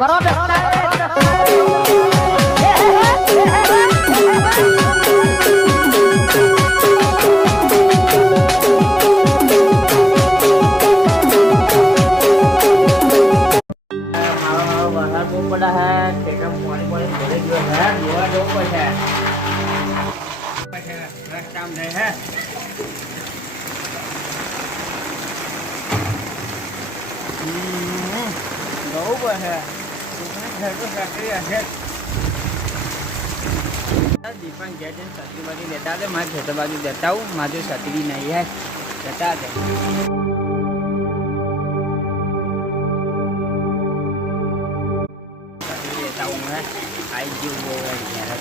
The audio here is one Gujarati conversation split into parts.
મારો મારો વરસાદ બહુ પડે હે ઠેકા પાણી પાણી ભરી ગયો હે જોવા જવું પડશે પછી રસ્તામાં જાય હે હમ, જવું પડશે કોકને ઘેર જઈને છત્રી બાજુ જતા આવું મારી જોડે નહીં હે જતા લેતા આવું હે ગયું બહુ હે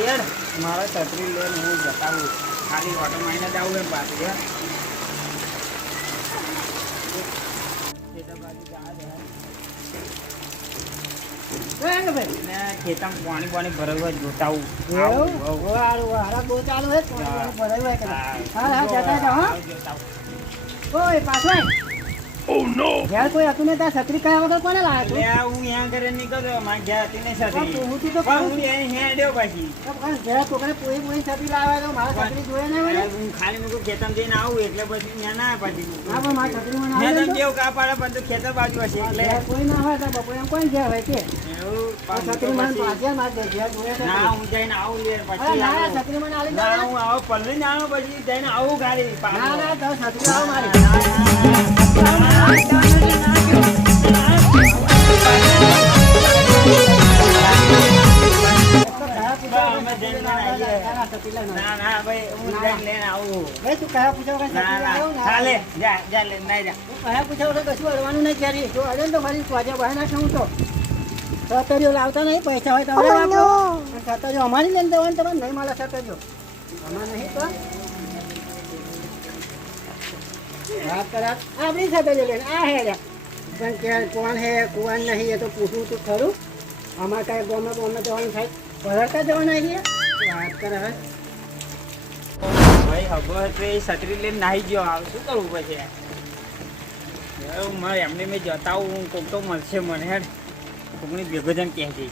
યાર છત્રી લઈને હું જતા આવું ખાલી ઓટો મારીને જ આવું એમ પાછું યાર. ખેતરમાં પાણી પાણી ભરેલું જોતાવું ભરાવ્યું આવું. ઘેર કોઈ હતું ને ત્યાં છત્રી કયા વગર કોને લાવ્યા એટલે આ હું અહીંયા ઘરે નીકળ્યો, મારા ઘેર હતી નહીં તું? છત્રી. હું તું તો પણ હું અહીંયા હેડ્યો પછી. તો પણ ઘેર કોકને પોઈ પોઈ છત્રી લાવ્યા તો મારે છત્રી જોઈએ નહીં હોય ને? હું ખાલી જઈને આવું એટલે પછી અહીંયા ના પછી હા પણ મારી છત્રી મને મેં આવે તો તો. કેવું કા પાડે પણ તો ખેતર બાજુ હશે એટલે ઘેર કોઈ ના હોય તો બપોરે એમ કોઈ ઘેર હોય કે એવું આ પણ છત્રી મને પછી- ભાગ્યા મારે ઘેર જોઈએ છે. ના હું જઈને આવું લે અરે પછી ના, આવું. છત્રી મને આલી ના દો. હું આવો પલ્લી ને આવો પછી જઈને આવું ગાડી ના ના તો છત્રી લાવો મારી. ના ના ના છતરીઓ લાવતા નહીં પૈસા હોય તમારે અમારી લઈને દેવાનું તમારે નહીં મળે છતરીઓ અમારે નહીં તો આપણી છતરીઓ લઈને આ હે રે. પણ ક્યાં કોણ હે, કોણ નહીં, એ તો પૂછવું તું ખરું. અમારે કાંઈ ગમે ગમે જવાનું થાય. ભરતા જવાના છીએ. વાત કરે હવે. ભાઈ, ખબર તો એ છત્રી લઈને નાહી ગયો. આવ શું કરવું પછી? એમને મેં જતા હું કોક તો મળશે મને, હેડ. કોકની ભેગો જણ કહે છે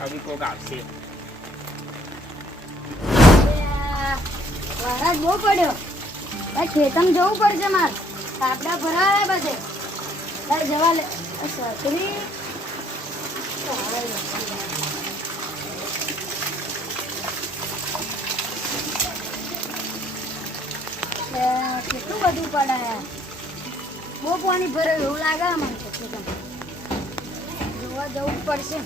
હવે કોક આવશે. વરસાદ બહુ પડ્યો. ભાઈ, ખેતમ જવું પડશે મારે. કાપડા ભરાયા બધે. તારે જવા લે. સસરી કેટલું બધું પડે બહુ પાણી ભરાયું, એવું લાગે મને જોવા જવું પડશે.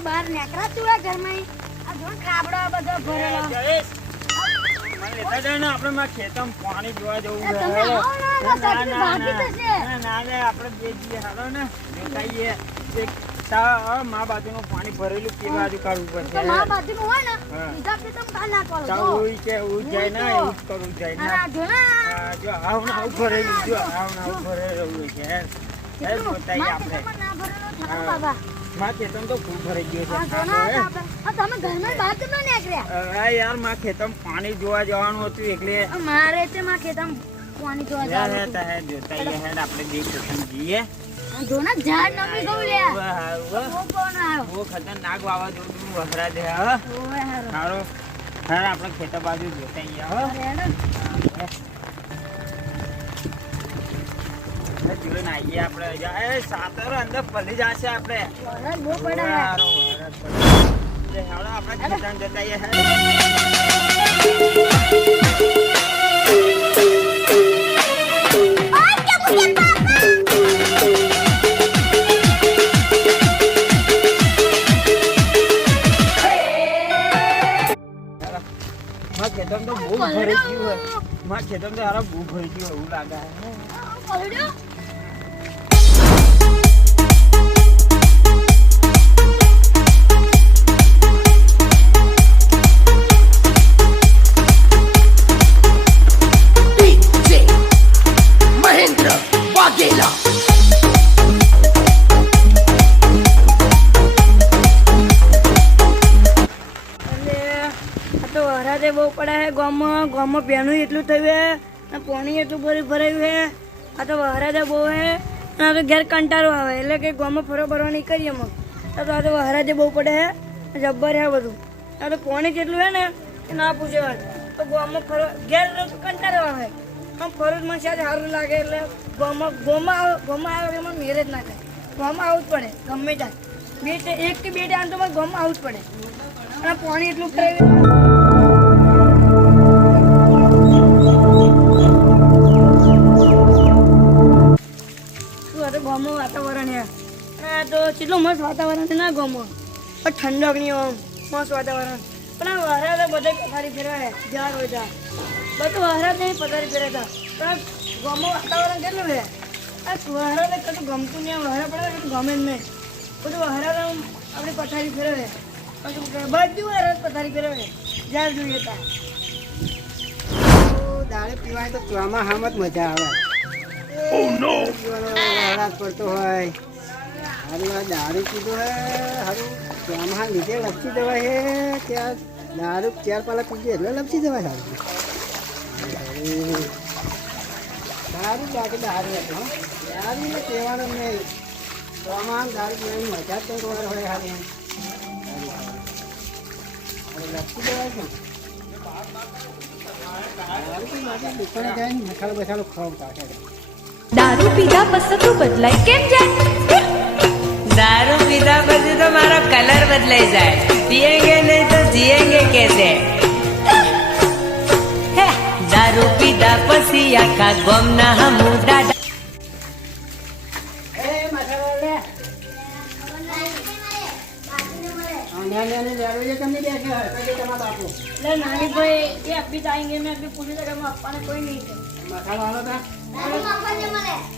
શું બહાર નેકરા હોય ઘરમાં આ જો ખાબડો બધો ભરેલો. આપણે મારા ખેતરમાં પાણી જોવા જવું એ છે. તમે આવો ને, આ ના, ના, ના. જશે. ના, ના, ના, આપણે બે જઈએ. હાલો ને. તા- મા બાજુનું પાણી ભરેલું કે બાજુ કાઢવું પડશે. મા હોય ને. બીજા ખેતમ. ઉઈ કે ઉઈ જાય એવું જ. કરવું જાય ને. જો ને. જો આવું ને આવું ભરેલું જો આવું ને આવું ભરેલું છે. હેર. હેર મા આપણે. ના ભરેલો બાબા? માં ખેતમ તો ફૂલ ભરાઈ ગયો છે. હા, તમે ઘરમાં બહાર કેમ ના નીકળ્યા? અરે યારમાં ખેતમ પાણી જોવા જવાનું હતું એટલે. મારે તે માં ખેતમ પાણી જોવા જવાનું તા હે જોતા આવીએ હેડ આપણે બે ખેતમ જઈએ. હતું. જો ને ઝાડ નમી ગયું લે. ઓ કોણ આવ્યો. ઓ ખતરનાક વાવાઝોડું વહરા દે હા. ઓય હારો. હારો. હા આપણે ખેતર બાજુ જોતા આવીએ હો. જોઈને આવીએ આપણે. એ સાતર અંદર ફરી જશે આપણે. આપણે ખેતર જતા આવીએ. ખેતર તો બહુ ભરી ગયું હોય. મારા ખેતર તો હારા બહુ ભરી ગયો એવું લાગે. ગામમાં ગામમાં પેનું એટલું થયું અને પાણી એટલું ભરી ભરાયું છે આ તો વહરાજા બહુ છે અને આ તો ઘેર કંટાળો આવે, એટલે કે ગામમાં ફરો ફરવા નીકળીએ મગ આ તો આ તો વરાજે બહુ પડે છે જબ્બર છે બધું. આ તો પાણી જેટલું છે ને, એ ના પૂછે વાત. તો ગામમાં ફરવા, ઘેર કંટાળો આવે. આમ ફરજ મને સાહેબ સારું લાગે, એટલે ગામમાં ગામમાં આવે ગામમાં આવે એમાં મેરેજ ના થાય. ગામમાં આવવું જ પડે, ગમે ત્યાં. બે એક કે બે ટાઈમ તો મારે ગામમાં આવવું જ પડે. અને પાણી એટલું ભરાયું ગામમાં વાતાવરણ છે. આ તો કેટલું મસ્ત વાતાવરણ છે ના ગામમાં પણ ઠંડકની આમ મસ્ત વાતાવરણ. પણ આ વહારા તો બધે પથારી ફેરવાય. જ્યાં હોય ત્યાં. બધું વહારા તો પથારી ફેરવતા પણ ગામમાં વાતાવરણ કેટલું છે? આ વહારા તો કશું ગમતું નહીં. વહારા પડે કશું ગમે જ નહીં. બધું વહારા તો આપણે પથારી ફેરવે. બધું વહારા પથારી ફેરવે. જ્યાં જોઈએ ત્યાં. દાળ પીવાય તો ચોમાસામાં જ મજા આવે. પીવાનો વરસાદ પડતો હોય હારું આ દારૂ હોય હારું ચોમાસા લીધે લપસી જવાય છે ત્યાં દારૂ ચાર પાલા પીજે એટલે લપસી જવાય સારું દારૂ બાકી દારૂ હતો હો. દારૂ ને કહેવાનું નહીં ચોમાસામાં દારૂ પીવાની મજા કંઈક હોય હારી લપસી જવાય છે દારૂ તો માટે દુકાને જાય ને મસાલો બસાલો ખાવ પાછળ દારૂ પીધા પસંદ બદલાય કેમ જાય? દારૂ પીધા પછી તો મારો કલર બદલાઈ જાય. પીએંગે નહીં તો જીએંગે કેસે? દારૂ પીધા પછી આખા ગોમના હમુ દાદા નાની ભાઈ જે અભી જાયંગે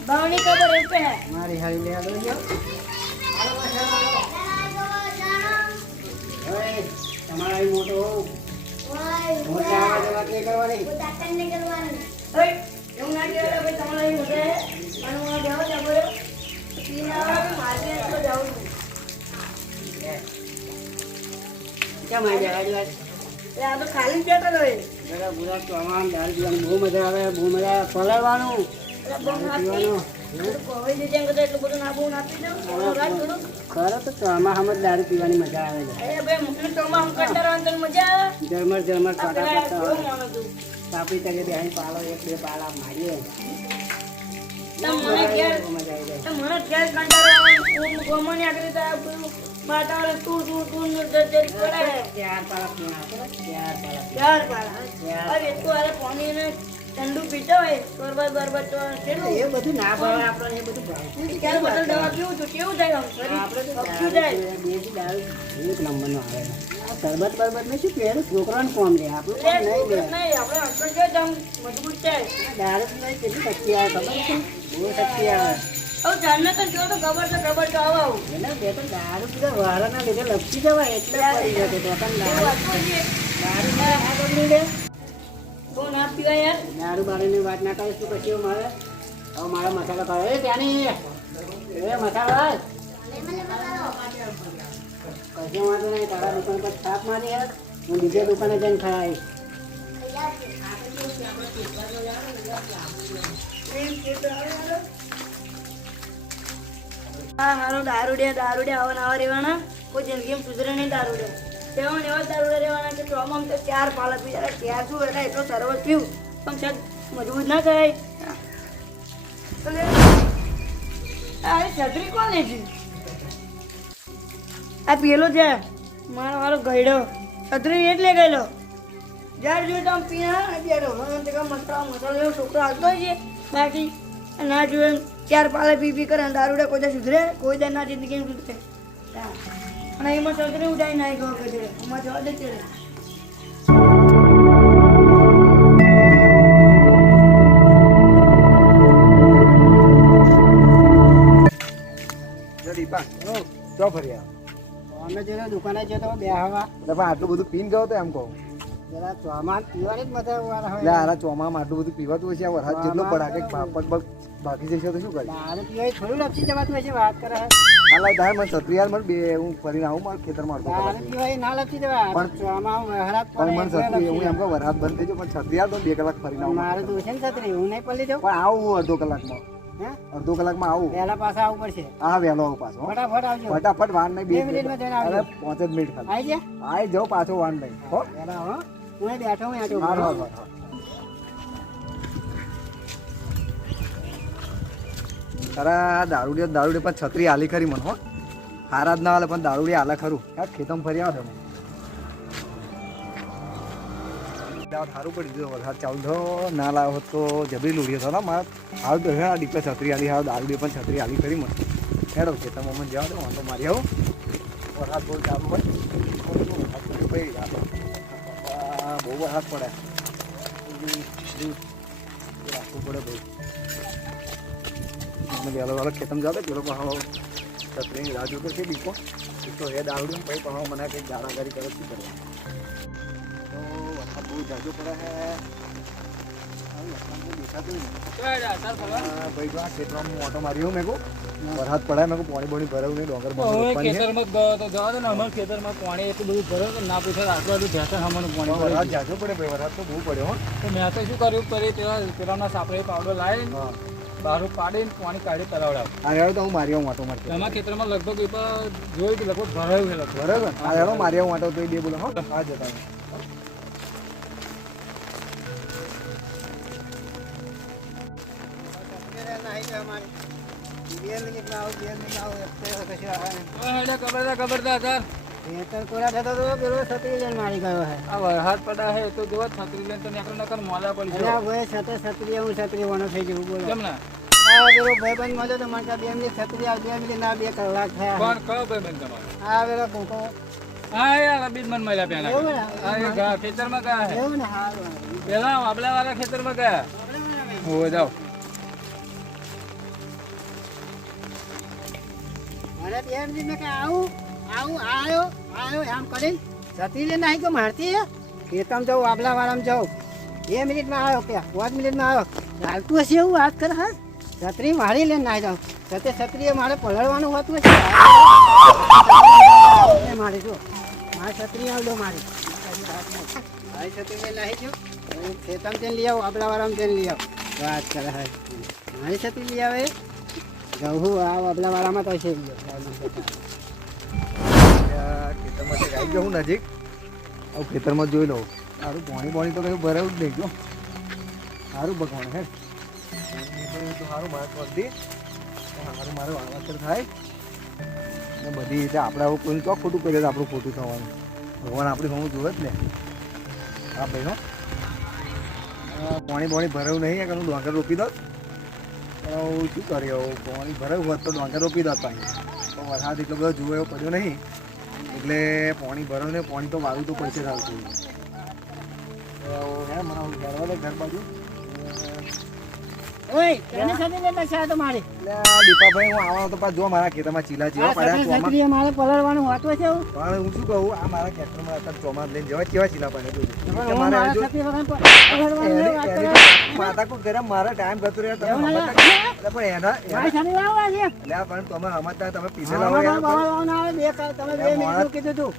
બાવણી ખબર ઉપર હે. મારી હાળી લે આલો જો તમારા મોટો મોટા આવા કે કરવાની? તાકણને કરવાની ઓય એવું ના કહેવાય ભાઈ તમારા મોટો હે. પણ હું જાવ જાવ બોલો પીન આવા મારે તો જાવ ક્યાં માં જાવ આ તો ખાલી બેઠો હોય. જરા ગુલાબ તો આમાં દારૂ પીવાની બહુ મજા આવે બહુ મજા આવે. પલાળવાનું. પીવાનું. બધું ખરો તો દારૂ પીવાની મજા આવે છે. જરમર ઝરમર આ કરતા હોય પાલો એક બે પાલા મારીએ. મજા આવી જાય. આગળ તો તું તું જરી પડે. ચાર પાળા? ચાર પાળા ચાર પાડા અરે તું અરે પાણી ને ઠંડુ પીતો હોય બરબાદ બરબાદ તો કેટલું? એ બધું ના ભાવે આપણને એ બધું ભાવે. ક્યારે બોટલ દવા પીવું તો કેવું થાય આમ શરીર? આપણે જાય દેશી દારૂ એક નંબરનો આવે. શરબત બરબત ને શું પહેલું છોકરાને કોમ લે આપણું નહીં લે. નહીં આપણે હસબન્ડ જો મજબૂત થાય. આ નહીં કેટલી શક્તિ આવે ખબર છે? બહુ શક્તિ આવે. હવે જાણને તો જો તો ખબર છે ખબર તો આવ બે તો દારૂ પીધા વાળાના લીધે લપસી જવાય એટલે પડી જતો તો પણ દારૂ. દારૂ બગડી લે બહુ ના પીવાય યાર? દારૂ બારૂની વાત ના કરીશ તો પછી મારે? હવે મારા મસાલો કરો એ ત્યાંની એ મસાલો. કશો વાંધો નહીં તારા દુકાન પર છાપ મારી યાર. હું બીજે દુકાને જઈને ખાઈ. હા, હારો દારૂડિયા દારૂડિયા આવવાના આવા રહેવાના. કોઈ જિંદગીમાં સુધરે નહીં દારૂડિયા. તેવા એવા દારૂડિયા રહેવાના કે ચોમામ તો ચાર પાલા પી અરે ચાર શું એટલે એટલો સરવત પીવું પણ સાહેબ, મજબૂત ના કરાય. આ છત્રી કોણ લેજી? આ પેલો છે. મારો મારો ગયડો. છત્રી એટલે ગયેલો. જ્યારે જોઈએ તો આમ પીને બેઠો. મને મસાલો મસાલો એવો છોકરો આવતો છે. બાકી ના આ ચાર પાલે પી પી કરે દારૂડે કોઈ સુધરે? કોઈ જાય ના જિંદગી તૂટશે અને એમાં સગરે ઉડાય નાય ગયો કચડે એમાં જવા દે ચડે ચોફરિયા અમે જેને દુકાને છે તો બે હવા આટલું બધું પીન ગયો તો એમ કહું. પેલા ચોમાસ પીવાની જ મજા વાર હોય. આરા ચોમામાં આટલું બધું પીવાતું છે વરસાદ જેટલો પડાકે પગ ભાગી જશે તો શું કરીશ દારૂ પીવાય થોડું લપસી જવાતું છે વાત કરે. હાલ મને હાલ મને બે હું ફરીને આવું મારા અડધો દારૂ કલાક પીવાય ના લપસી જવા પણ- ચોમાસું વરસાદ પણ મને પડે હું એમ લપસી વરસાદ બંધ થઈ ગયો પણ છત્રી તો બે કલાક ફરીને આવું મારે તો છે ને હું નહીં પડી જાઉં પણ આવું હું અડધો કલાકમાં. હે? અડધો કલાકમાં આવું. વહેલા પાછા આવવું પડશે. હા વહેલો આવું પાછો. ફટાફટ આવજો. ફટાફટ વાન નહીં બે મિનિટમાં જઈને આવજો. પાંચ જ મિનિટ ખાલી. આવી જા આઈ જાઉં પાછો વાન નહીં હો. વહેલા હો. હું બેઠો હું આટો હારું. તારા દારૂડિયો દારૂડિયો પણ છત્રી હાલી ખરી મને હો. હારા જ ના હાલે પણ દારૂડી હાલે ખરું. યાર ખેતમ ફરી આવે મને સારું પડી દીધો વરસાદ ચાલુ થયો. ના લાવ્યો હોત તો જબરી લૂડી હતો ને મારા હાલ તો હે ડીપે છત્રી હાલી હાલ દારૂડી પણ છત્રી હાલી ખરી મને. હેડો ખેતમ અમને જવા દો વાંધો મારી આવું. વરસાદ બહુ ચાલુ હોય. બહુ વરસાદ પડે. રાખવું પડે ભાઈ મને વહેલો વહેલો ખેતમ જાવે પેલો પહાડો છત્રીની રાહ જોતો છે દીકો દીકો એ દાવડ્યું પછી પહાડો મને કંઈક ગાળાગારી કરે શું કરવા તો વરસાદ બહુ જાજો પડે છે ભાઈ આ ખેતરમાં હું ઓટો માર્યો મેં કહું વરસાદ પડે મેં પાણી બોણી ભરાયું નહીં ડોંગર ખેતરમાં ગયો તો જવા દો ને અમારા ખેતરમાં પાણી એટલું બધું ભર્યું તો ના પૂછે આટલું આટલું ભેંસા સામાનું પાણી વરસાદ જાજો પડે ભાઈ વરસાદ તો બહુ પડ્યો તો મેં તો શું કર્યું કરી પેલા પેલાના સાપરે પાવડો લાવી હા. પાડીને પાણી કાઢી તલાવડાવ આ તો હું માર્યો ઓટો મારતો એમાં ખેતરમાં લગભગ જોયું કે લગભગ ભરાયું છે લગભગ. બરાબર આ આવું તો એ બે બોલો હો. આ જતા સર ખેતર કોરા થતો તો પેલો છત્રી લઈને મારી ગયો છે આ વરસાદ પડ્યા છે તો જો છત્રી લઈને તો નીકળ નકર મોડા પડી એટલે આ ભાઈ છતે છત્રી હું છત્રી વણો થઈ જવું બોલો. કેમ ને? આ પેલો ભાઈબંધ મળ્યો તો મને બે મિનિટ છત્રી આવ બે મિનિટ ના બે કલાક થયા. કોણ? કયો તમારો? આ પેલો હા યાર બીજ મન મળ્યા પેલા? હા એ ગા- ખેતરમાં ગયા છે એવું ને? પેલા વાબલા વાળા ખેતરમાં ગયા. હો જાઓ. મને બે મિનિટ મેં કે આવું આવું આવ્યો આવ્યો આમ કરી લઈને આવી ગયો મારતી ખેતમ જાઉં આબલા વાળામાં જાઉં. બે મિનિટમાં આવ્યો કે, પાંચ મિનિટમાં આવ્યો. ચાલતું હશે એવું વાત કરે, હા? છત્રી મારી લઈને નાહી જાઉં. છતે છત્રીએ મારે પલળવાનું હોતું હશે. ને મારી જો. મારી છત્રી આવડો મારી. મારી છત્રી લઈને નાહી જાઉં. હું ખેતમ તેને લઈ આવું આબલા વાળામાં લઈ આવું. વાત કરે મારી છત્રી લઈ આવે? ઘઉં આ આબલા વાળામાં તો છે ત્યાં ખેતરમાંથી આવી ગયો હું નજીક? આવું ખેતરમાં જોઈ લઉં. સારું પાણી પાણી તો કઈ ભરાયું જ નહીં ગયો સારું ભગવાન હે તો સારું મારે સારું મારે વાળવાસર થાય. ને બધી રીતે આપણે આવું કોઈ ચોક ખોટું કરીએ તો આપણું ખોટું થવાનું. ભગવાન આપણી હું જોવે જ ને. હા ભાઈનો પાણી પાણી ભરાયું નહીં કે હું ડોંગર રોપી દઉં. હું શું કર્યો પાણી ભરાયું હોત તો ડોંગર રોપી પાણી તો વરસાદ એટલો બધો જોવો એવો પડ્યો નહીં. એટલે પાણી ભરો ને પાણી તો વાળું તો પડશે સારું થયું તો હે, મને ઘર ઘર બાજુ. ઓય તેને સાથે લેતા છે તો મારી? દીપાભાઈ હું આવવાનો તો પાછો જો મારા ખેતરમાં ચીલા જેવા પડ્યા ચોમા છત્રીએ મારે પલળવાનું હોતું છે પણ હું શું કહું આ મારા ખેતરમાં અત્યારે ચોમાસ લઈને જવા કેવા ચીલા પડ્યા જોજો. પણ એટલે હું મારે મારા જો છત્રી વગર પલળવાનું એની- નહીં વાત એની કરે. તો માતા કોઈ ઘરે મારા ટાઈમ જતો રહ્યો તમે એવું ના સમજતા એટલે પણ એના મારી એના- લાવવા છે. એટલે પણ તમે સમજતા તમે આવે બે બે કીધું તું.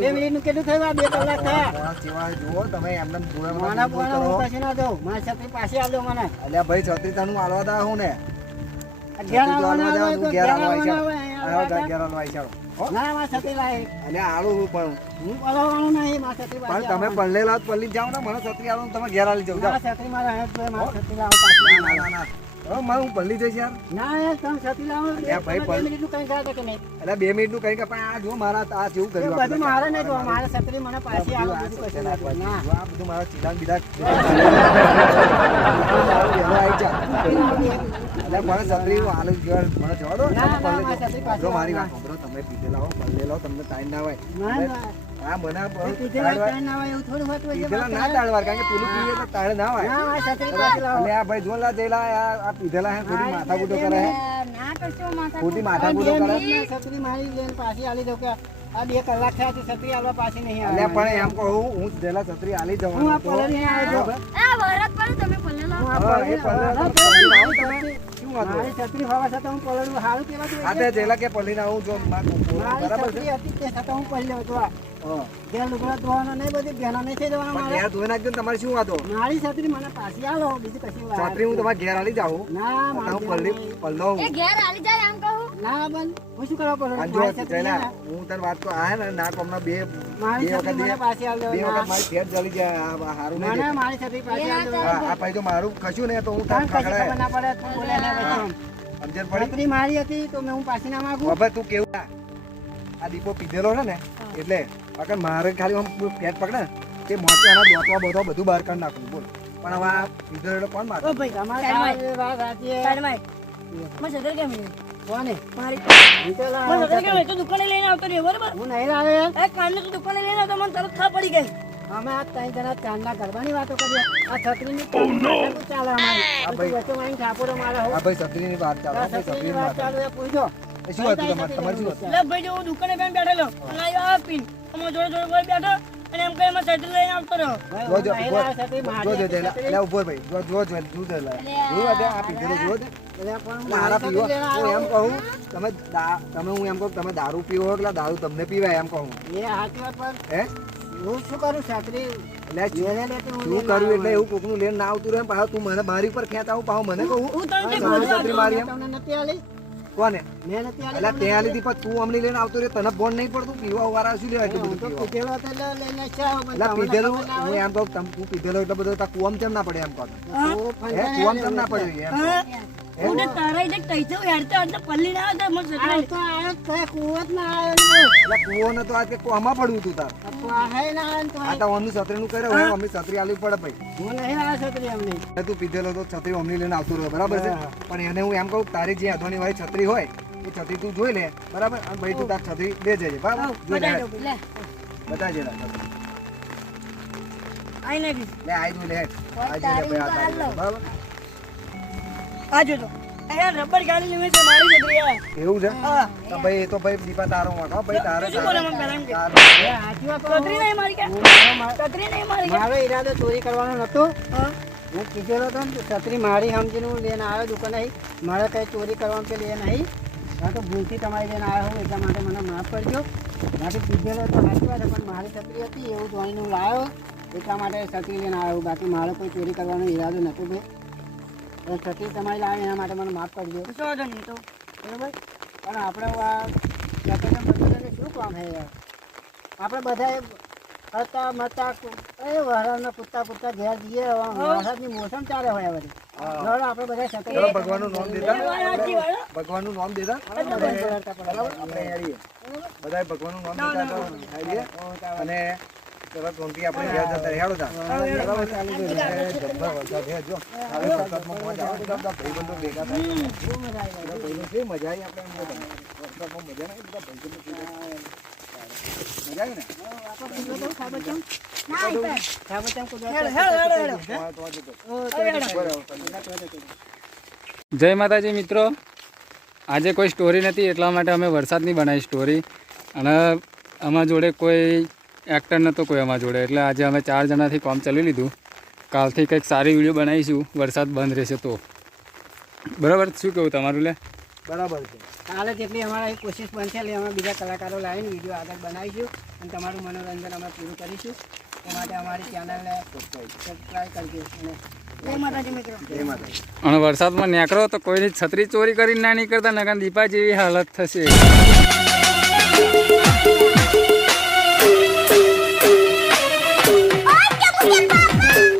બે કીધું થયું આ બે કલાક થયા. મોણસ જેવા જુઓ તમે એમને પોણા કરો. ના દઉં. મારી છત્રી પાછી આવજો મને. અલ્યા ભાઈ છત્રી તાનું આલવા દા હું ને આવો લાવી તમે આવવાની. પલ્લેલા પલ્લી જાઓ ને મને છત્રી આલો તમે ઘેર આલી જાઓ. છત્રી મારા લાવો હવે મારે હું પલ્લી જઈશ યાર. ના યાર તમે લાવો. ભાઈ, કે નહીં. એટલે બે મિનિટનું કઈ કે પણ આ જો મારા આ જેવું કર્યું બધું મારે નહીં તો મારે. છત્રી મને આ પાછી બધું આવે કશું. ના. આ મારા ચીલાન બીલા મારું વહેલું આવી જા. એટલે મને છત્રી હું આલુ જ મને જવા દો ના, તમે ના, પલ્લે મારી વાત સાંભળો તમે પીધેલા હો પલ્લેલા હો તમને ટાઈમ ના હોય. આ મને એવું થોડું હોતું હોય ના તાળવાર કારણ કે પેલું પીએ તો તાળ ના હોય ના, મારી છત્રી પાછી લાવો. એટલે આ ભાઈ જોલા દેલા આ આ પીધેલા હે થોડી માથા કૂટો કરે હે ના કશો માથા ખોટી કૂટ. માથા બે કરે છત્રી મારી લઈને પાછી આલી દઉં કે આ બે કલાક થયા છે છત્રી આલવા પાછી નહીં આવે પણ એમ કહું હું પેલા છત્રી આલી હું આ હતો. પલળી આવ્યો છું. એ પર તમે પલ્લેલા હું આ હા, હા, મારી છત્રી- હતું હોવા છતાં હું પલળું સારું કહેવાતું આ તે જેલા કે પલ્લીને આવું જો મારું બરાબર છે હતી તે છતાં હું પલળ્યો હતો આ. હા. ઘેર લુગડા ધોવાનો નહીં બધી બહેનો નહીં થઈ જવાનો મારે. ઘેર ધોઈ નાખજો તમારે શું વાતો મારી છત્રી મને પાછી આલો બીજી કશી વાત છત્રી હું તમારા ઘેર આલી જાઉં? ના હું પલ્લી પલ્લો એ ઘેર આલી જાય એમ કહું. ના બન. હું શું કરવા પડે? જો મારી છત્રી જેલા ના. હું તને વાત તો આ ને નાક હમણાં બે મારી બે છત્રી મને પાછી આલો બે વખત મારી ફેટ જલી જાય આ- આ હારું નહીં મને મારી છત્રી પાછી આલો. હા આ પછી તો મારું કશું નહીં તો હું તાર ના પડે તું બોલે ના સમજણ પડી? છત્રી મારી હતી તો મેં હું પાછી ના માંગુ. હવે તું કેવું આ? આ દીપો પીધેલો છે ને એટલે અગર મારે ખાલી આમ પેટ પકડે તે મોતે આના દોતવા બોતવા બધું બહાર કાઢ નાખું બોલ. પણ હવે આ એટલે કોણ મારે? ઓ ભાઈ તમારે વાત સાચી છે. સાઈડમાં મને સદર કેમ નહીં કોને? મારી જીતેલા મને સદર કેમ? તું. દુકાને લઈને આવતો રે બરાબર? હું નહીં લાવે. યાર. એ કાનને તું દુકાને લઈને આવતો મને તરત ખબર પડી ગઈ. અમે આ ત્રણ જણા ચાંદના ગરબાની વાતો કરીએ. આ છત્રીની ચાંદની ચાલે અમારી. આ ભાઈ. વચ્ચે વાળીને ઠાકોરો મારા હો. આ ભાઈ છત્રીની વાત ચાલે. છત્રીની વાત ચાલે. પૂછો. એ શું હતું તમારે? તમારે શું હતું? એટલે ભાઈ જો હું દુકાને બેન બેઠેલો અને આ પીન. જોડે બેઠો અને એમ લઈને આવતો રહ્યો. ઉભો- ભાઈ જો જો જો જો આ જો મારા પીવો. હું એમ કહું તમે તમે હું એમ કહું તમે દારૂ પીવો એટલે દારૂ તમને પીવાય એમ કહું એ હે? હું શું કરું શું કર્યું એટલે એવું કોકનું લેન ના આવતું રહે પાછો તું મને મારી ઉપર ખેંચ આવું પાછો મને કહું હું તને મારી એમ. નથી આલી? કોને મેં નથી એટલે ત્યાં લીધી પણ તું અમને લઈને આવતો રે તને ફોન નહીં પડતું? પીવા વાળા શું લેવા એટલું બધું પીધેલો એટલે પીધેલું? હું એમ કહું તું પીધેલો એટલે બધો કુવામ કેમ ના પડે એમ કહો તો આમ કુવામ કેમ ના પડે એમ? હું તારા જે પલ્લી ના તો આયો તો એ ના આવ્યો એટલે કુવો ને તો આ કે કુવામાં પડ્યું તું તાર? તો આ હે ના આવ્યો તો આ તો અમનું છત્રીનું કરે અમને છત્રી આલવી પડે ભાઈ. હું નહીં આવ્યો છત્રી એમની. તું પીધેલો તો છત્રી અમને લઈને આવતો રહ્યો બરાબર છે? પણ એને હું એમ કહું તારી જે અધોની વાળી છત્રી હોય એ છત્રી તું જોઈ લે બરાબર? અને ભાઈ તું તાર છત્રી દે જજે બરાબર? જોઈ લે. આઈ લે આઈ લે. આઈ જોઈ લે ભાઈ આ તારી છે, બરાબર? આ જોજો. અહીંયા રબર ગાડી લેવી છે મારી જબરી એવું છે? તો ભાઈ એ તો ભાઈ દીપા તારો વાંક ભાઈ તારે શું બોલે મને પહેલા કે? તારે- વાત કતરી નહીં મારી કે? છત્રી નહીં મારી કે? મારો ઈરાદો ચોરી કરવાનો નતો. હું. કીધેલો તો છત્રી મારી સમજીને હું લઈને આવ્યો દુકાન અહીં. મારે કઈ ચોરી કરવાનું કે લે નહીં હા તો ભૂલથી તમારી લઈને આવ્યો હું એટલા માટે મને માફ કરજો. બાકી કીધેલો તો સાચી વાત પણ મારી છત્રી હતી એવું જોઈને હું લાવ્યો એટલા માટે છત્રી લઈને આવ્યો બાકી મારો કોઈ ચોરી કરવાનો ઈરાદો નતો ભાઈ. હવે તમારી લાવે એના માટે મને માફ કરજો. કશો વાંધો નહીં તો. બરાબર? પણ આપણે આ વેકેશન બદલીને શું કામ છે યાર? આપણે બધાએ હતા મતા એ વરાળના કૂદતા કૂદતા ઘેર જઈએ વરસાદની મોસમ ચાલે હોય વળી આપણે બધા છત્રી ભગવાનનું નામ દેતા. ભગવાનનું નામ દેતા પલળતા પલળતા. બરાબર? આપણે હેડીએ ભગવાનનું નામ દેતા અને ચલો ટોંટી આપણે ઘેર જતા હેડો તા બરાબર? એ જબ્બર વરસાદ છે જો. આવી વરસાદમાં મજા આવે. બધા બધા ભાઈબંધો ભેગા થાય. બહુ મજા આવી બધા ભાઈબંધો છે, મજા આવી આપણે એમ વરસાદમાં મજા નહીં બધા ભાઈબંધો મજા આવી ને? ના ઈ તો. સાબરચમ કુદરત હેડો, હેડો, હેડો, હેડો. તમારે તો આજે તો. ઓ, તો બરાબર જય માતાજી મિત્રો. આજે કોઈ સ્ટોરી નથી એટલા માટે અમે વરસાદની બનાવી સ્ટોરી અને અમારા જોડે કોઈ એક્ટર નહોતો કોઈ અમારા જોડે. એટલે આજે અમે ચાર જણાથી કામ ચલાવી લીધું. કાલથી કંઈક સારી વીડિયો બનાવીશું. વરસાદ બંધ રહેશે તો. બરાબર? શું કહું તમારું લે? બરાબર છે. કાલે જેટલી અમારા કોશિશ બનશે એટલે અમે બીજા કલાકારો લાવીને વીડિયો આગળ બનાવીશું અને તમારું મનોરંજન અમે પૂરું કરીશું. એ માટે અમારી ચેનલને સબસ્ક્રાઈબ કરજો અને જય માતાજી મિત્રો. જય માતા અને વરસાદમાં નીકળો તો કોઈની છત્રી ચોરી કરીને ના નીકળતા નગર દીપા જેવી હાલત થશે.